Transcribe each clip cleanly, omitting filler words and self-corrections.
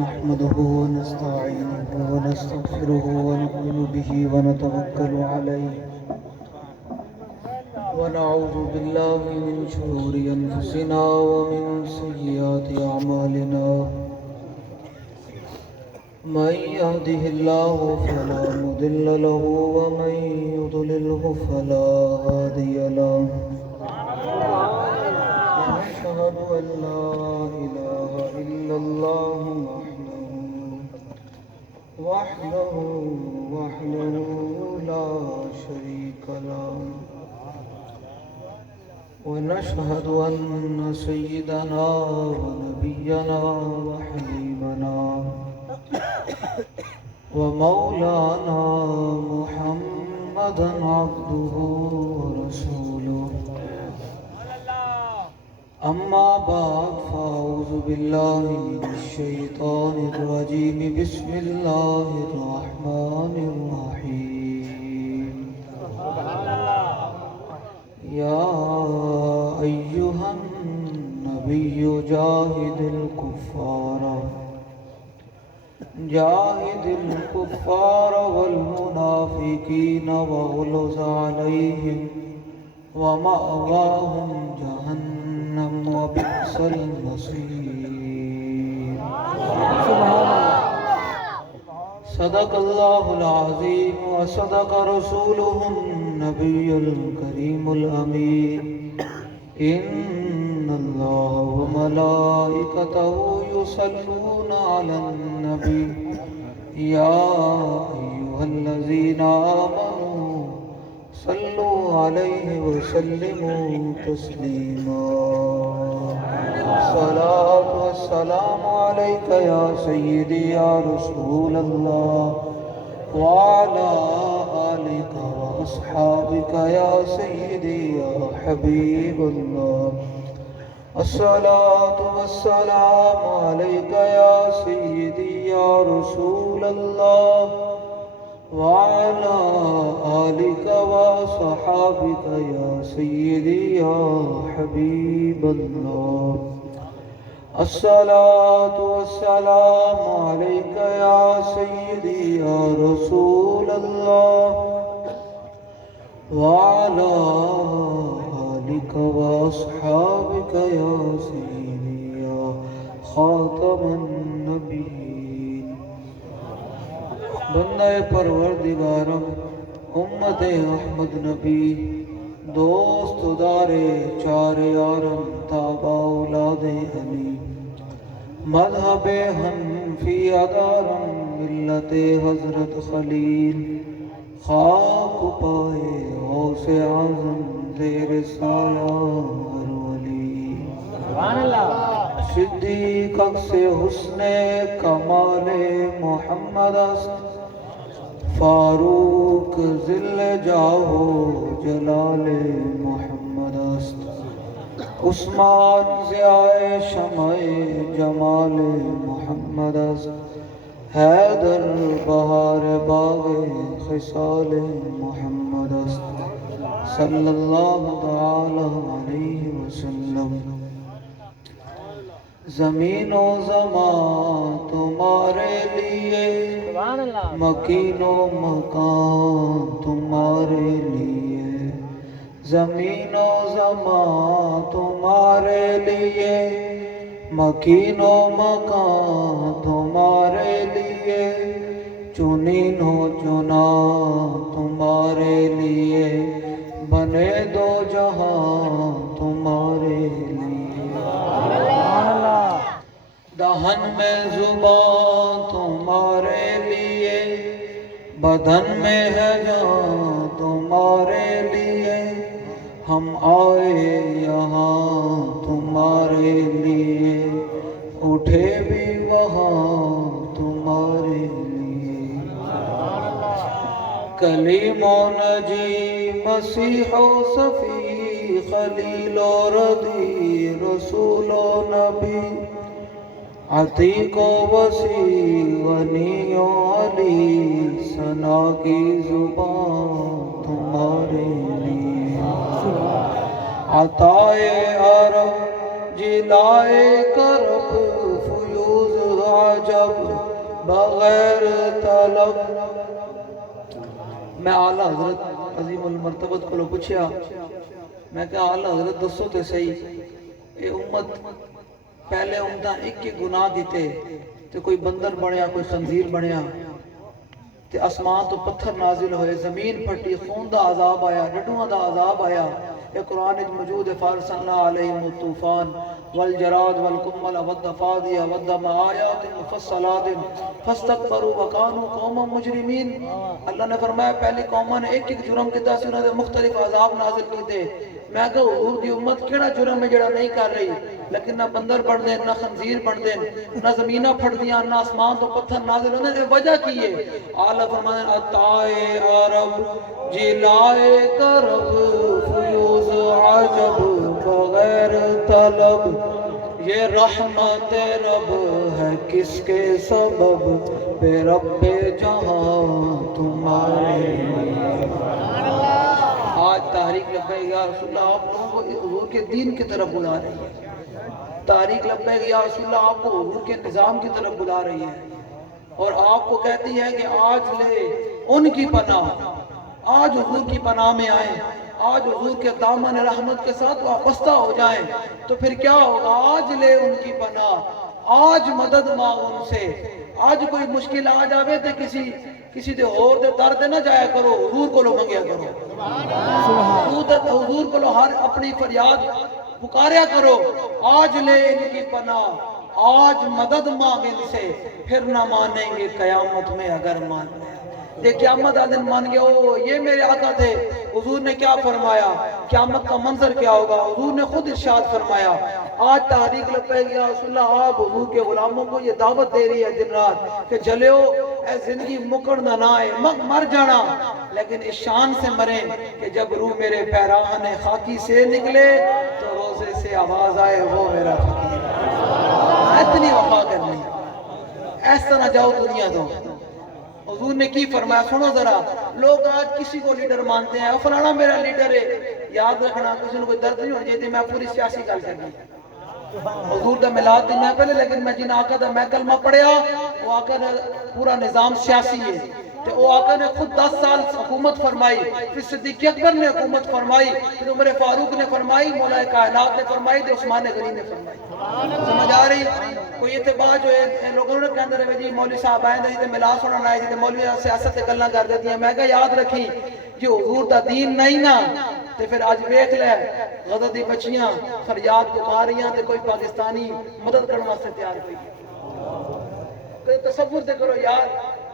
نحمده ونستعينه ونستغفره ونؤمن به ونتوكل عليه ونعوذ بالله من شرور أنفسنا ومن سيئات أعمالنا من يهده الله فلا مضل له ومن يضلله فلا هادي له ونشهد أن لا إله إلا الله وحده لا شريك له ونشهد أن سيدنا ونبينا وحبيبنا ومولانا محمدا عبده ورسوله أما بعد فأعوذ بالله من الشيطان الرجيم بسم الله الرحمن الرحيم يا أيها النبي جاهد الكفار والمنافقين واغلظ عليهم ومأواهم جهنم وبئس المصير صدق الله العظيم وصدق رسوله النبي الكريم الأمين إن الله وملائكته يصلون على النبي يا أيها الذين آمنوا صلوا عليه وسلموا تسليما الصلاة والسلام عليك يا سيدي يا رسول الله وعلى آلك وأصحابك يا سيدي يا حبيب الله الصلاة والسلام عليك يا سيدي يا رسول الله وعلى آلك وصحابك يا سيدي يا حبيب الله الصلاة والسلام عليك يا سيدي يا رسول الله وعلى آلك وأصحابك يا سيدي يا خاتم النبيين بندہ پروردگارم امت احمد نبی دوست دارے چار یارم تابع اولاد علی مذہب حنفی ادارم ملت حضرت خلیل خاک پائے غوث اعظم زیر سایہ ہر ولی صدیق اکس حسن کمال محمد است فاروق ذل جاہو جلال محمد است عثمان ضیاء شمع جمال محمد است حیدر بہار باغ خصال محمد است صلی اللہ تعالی علیہ وسلم زمین و زمان تمہارے لیے مکین و مکان تمہارے لیے زمین و زمان تمہارے لیے مکین و مکان تمہارے لیے چنین و چنا تمہارے لیے بنے دو جہاں تمہارے لیے دہن میں زبان تمہارے لیے بدن میں ہے جان تمہارے لیے ہم آئے یہاں تمہارے لیے اٹھے بھی وہاں تمہارے لیے کلیم و نجی مسیح و صفی خلیل و ردی رسول و نبی عتیق و وسیع غنی و علی ثنا کی زبان تمہارے لیے عطائے عرب جلائے کرب فیوز عجب بغیر طلب. میں اعلیٰ حضرت عظیم المرتبت کو پوچھیا، میں کہا اعلیٰ حضرت دسو تے صحیح، اے امت پہلے امتاں ایک گناہ دیتے تے کوئی بندر بنیا، کوئی خنزیر بنیا، تے آسمان تو پتھر نازل ہوئے، زمین پھٹی، خون دا عذاب آیا، ڈڈوਆਂ دا عذاب آیا. یہ قرآن موجود ہے، فارسلنا علیہم الطوفان والجراد والقمل والضفادع والدم آیات مفصلات فاستکبروا وکانوا قوما مجرمین. اللہ نے فرمایا پہلی قوموں نے ایک جرم کیتا سی، انہوں نے مختلف عذاب نازل کیتے. میں کہا حضور دی امت کیڑا جرم ہے جڑا نہیں کر رہی، لیکن نہ بندر بڑھ دیں، نہ خنزیر بڑھ دیں، نہ زمینہ پھٹ دیاں، نہ آسمان تو پتھر نازل ہونے. وجہ کی ہے؟ اعلیٰ فرمانے عطائے عرب جلائے کرب فیوز عجب بغیر طلب. یہ رحمت رب ہے کس کے سبب، بے رب جہاں تمہارے. آج تحریک لبیک یا رسول اللہ آپ لوگوں کو حضور کے دین کی طرف بلا رہی ہے. تحریک لبیک یا رسول اللہ آپ کو حضور کے نظام کی طرف بلا رہی ہے، اور آپ کو کہتی ہے کہ آج لے ان کی پناہ، آج حضور کی پناہ میں آئیں، آج حضور کے دامن رحمت کے ساتھ وابستہ ہو جائیں. تو پھر کیا ہوگا؟ آج لے ان کی پناہ، آج مدد مانگ ان سے. آج کوئی مشکل آ جاوے تو کسی دے اور دے در دے نہ جایا کرو، حضور کو لو منگیا کرو. حضور کو لو ہر اپنی فریاد پکاریا کرو. آج لے ان کی پناہ، آج مدد مانگ ان سے، پھر نہ مانیں گے قیامت میں اگر مان لیں. یہ قیامت آدن مان گیا، یہ میرے آقا تھے. حضور نے کیا فرمایا؟ قیامت کا منظر کیا ہوگا؟ حضور نے خود ارشاد فرمایا. آج تحریک لبیک یا رسول اللہ آپ حضور کے غلاموں کو یہ دعوت دے رہی ہے دن رات کہ جلیو اے زندگی مکڑنا نہ آئے، مر جانا لیکن اس شان سے مریں کہ جب روح میرے پیراہن خاکی سے نکلے تو روزے سے آواز آئے وہ میرا فقیر. اتنی وفا کرنی، ایسا نہ جاؤ دنیا دو. حضور نے کی فرمایا سنو ذرا. لوگ آج کسی کو لیڈر مانتے ہیں، فلانا میرا لیڈر ہے. یاد رکھنا کسی نے کوئی درد نہیں ہو جاتی. میں پوری سیاسی گل کرنی، حضور دا ملاد دی میں پہلے، لیکن میں جن آقا دا میں کلمہ پڑھیا وہ آقا نے پورا نظام سیاسی ہے. تو وہ آقا نے خود 10 سال حکومت فرمائی، پھر صدیق اکبر نے حکومت فرمائی، پھر عمر فاروق نے فرمائی، مولا کائنات نے فرمائی، تو عثمان غنی نے فرمائی. سمجھ آ رہی؟ کوئی اتباع جو ہے لوگوں نے کہندے رہے جی مولوی صاحب آئیں دے ملا سننا آئے جی مولوی سیاست تے گلاں کر دیتی ہیں. میں کہا یاد رکھی جو حضور دا دین نہیں نا تے پھر آج ویکھ لے غزہ دی بچیاں فریاد پکار رہی ہیں تے کوئی پاکستانی مدد کرنے واسطے تیار ہوئی. کوئی تصور تے کرو یار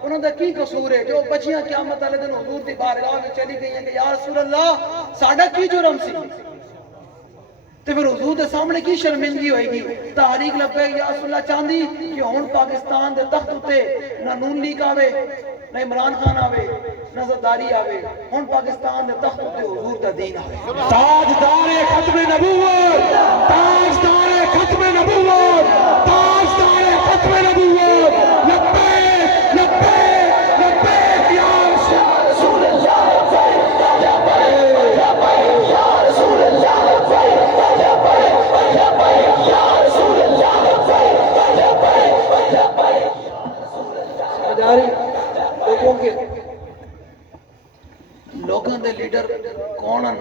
انہوں نے کی قصور ہے جو بچیاں قیامت والے دن حضور دی بارگاہ میں چلی گئی ہیں کہ یا رسول اللہ ساڈا کی جرم سی؟ تو پھر حضور دے سامنے کی شرمندگی ہوئے گی؟ تحریک لبیک یا رسول اللہ چاندی کہ ہون پاکستان دے تخت ہوتے نہ نون لیگ آوے، نہ عمران خان آوے، نہ زرداری آوے. ہون پاکستان دے تخت ہوتے حضور دا دین آوے. تاجدار ختم نبوت، تاجدار ختم نبوت، تاجدار ختم نبوت. لبیک لبیک لبیک یا رسول اللہ، لبیک یا رسول اللہ، لبیک یا رسول اللہ، لوگوں دے لیڈر کون ہیں؟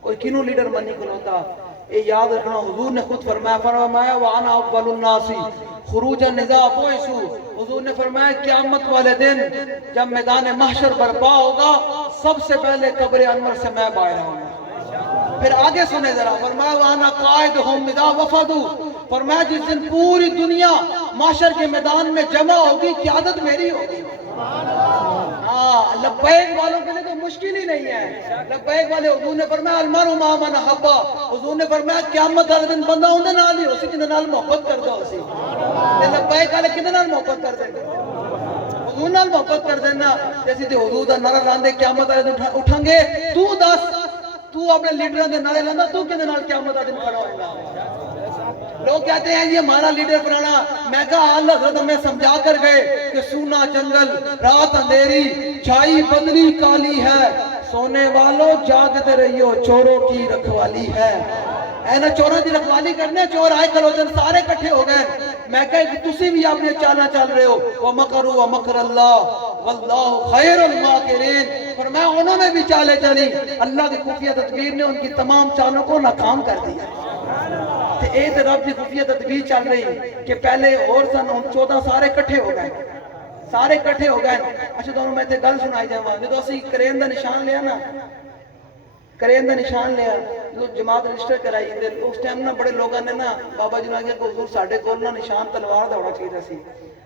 کوئی کنوں لیڈر منی کو ہوتا. یہ یاد رکھنا حضور نے خود فرمایا وَأَنَا أَوَّلُ النَّاسِ خُرُوجًا إِذَا بُعِثُوا. حضور نے فرمایا قیامت والے دن جب میدان محشر برپا ہوگا سب سے پہلے قبر انور سے میں باہر آؤں گا. پھر آگے سنے ذرا فرمایا وَأَنَا قَائِدُهُمْ إِذَا وَفَدُوا. فرمایا جس دن پوری دنیا محشر کے میدان میں جمع ہوگی قیادت میری ہوگی. لبیک والوں کے لیے تو مشکل ہی نہیں ہے. لبیک والے حضور نے فرمایا المرء مع من احب. حضور نے فرمایا قیامت والے دن بندہ اندے نال ہی اسی جندے نال محبت کردا ہوسی. تے لبیک والے کدے نال محبت کردے؟ حضور نال محبت کردے نا. جیسے تے حضور دا نعرہ لاندے قیامت والے دن اٹھاں گے. تو دس تو اپنے لیڈراں دے نعرے لاندا تو کدے نال قیامت والے دن کھڑا ہوئے گا؟ لوگ کہتے ہیں یہ ہمارا لیڈر بنانا. میں کہا اللہ حضرت ہمیں سمجھا کر گئے کہ سونا جنگل رات اندھیری چھائی بدلی کالی ہے. سونے والوں جاگتے رہیو چوروں کی رکھوالی ہے. اینا چوراں دی رکھوالی کرنے چور آئے کلوچن سارے کٹھے ہو گئے میں کہا کہ تسی بھی اپنے چالنا چل رہے ہو وَمَكَرُوا وَمَكْرَ اللَّهِ وَاللَّهُ خَيْرُ الْمَاكِرِينَ فرمایا انہوں نے بھی چالے چلی اللہ کی خفیہ تدبیر نے ان کی تمام چالوں کو ناکام کر دیا کہ ایک رب کی خفیہ تدبیر چل رہی کہ پہلے اور سن 14 سارے کٹھے ہو گئے سارے کٹھے ہو گئے اچھا دونوں میں تے گل سنائی جاواں جدوں اسی کرین دا نشان لیا نا کرین دا نشان لیا جو جماعت رجسٹر کرائی تے اس ٹائم نا بڑے لوگاں نے نا بابا جی نے کہا کہ حضور ساڈے کول نا نشان تلوار دا ہونا چاہیے سی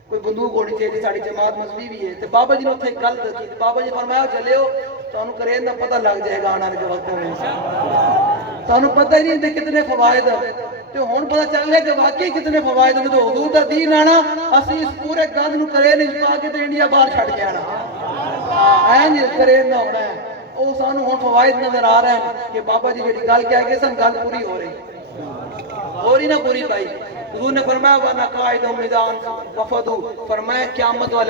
کوئی بندوق ہونی چاہیے ساڈی جماعت مذہبی بھی ہے تے بابا جی نے اوتھے ایک گل دسی بابا جی فرمایا چلیو تانوں کرین دا پتہ لگ جائے گا آنے والے وقت میں تانوں پتہ ہی نہیں تے کتنے فوائد تے ہن پتہ چل گیا کہ واقعی کتنے فوائد نے تو حضور دا دین آنا اسی اس پورے گند نو کرین وچ پا کے تے انڈیا باہر چھڈ کے آنا این کرین دا ہونا ہے وہ سانو ہن فوائد نظر آ رہے ہیں کہ بابا جی جڑی گل کہہ گئے سن گل پوری ہو رہی نہ پوری بھائی حضور نے فرمایا وانا قائد میدان وفدو فرمایا قیامت والے